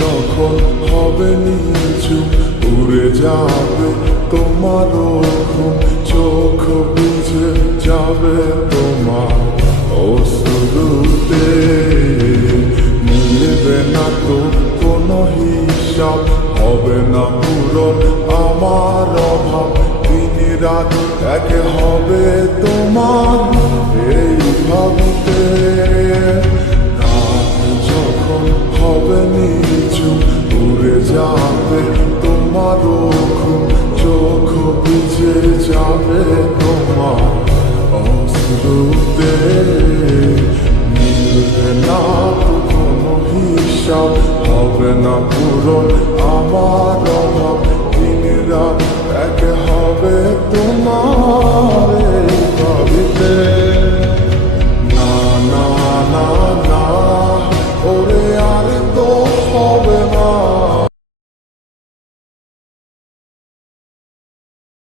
যখন হবে নিচু উড়ে যাবে তোমার ঘুম, চোখ বুঝে যাবে তোমার অশ্রুতে। মিলবে না তো কোনো হিসাব, হবে না পূরণ আমার অভাব। দিন রাত এক হবে তোমার এই ভাবতে। রাত যখন হবে নিচু উড়ে যাবে তোমার ঘুম, চোখ ভিজে যাবে তোমার অশ্রুতে। মিলবে না তো কোনো হিসাব, হবে না পূরণ আমার অভাব।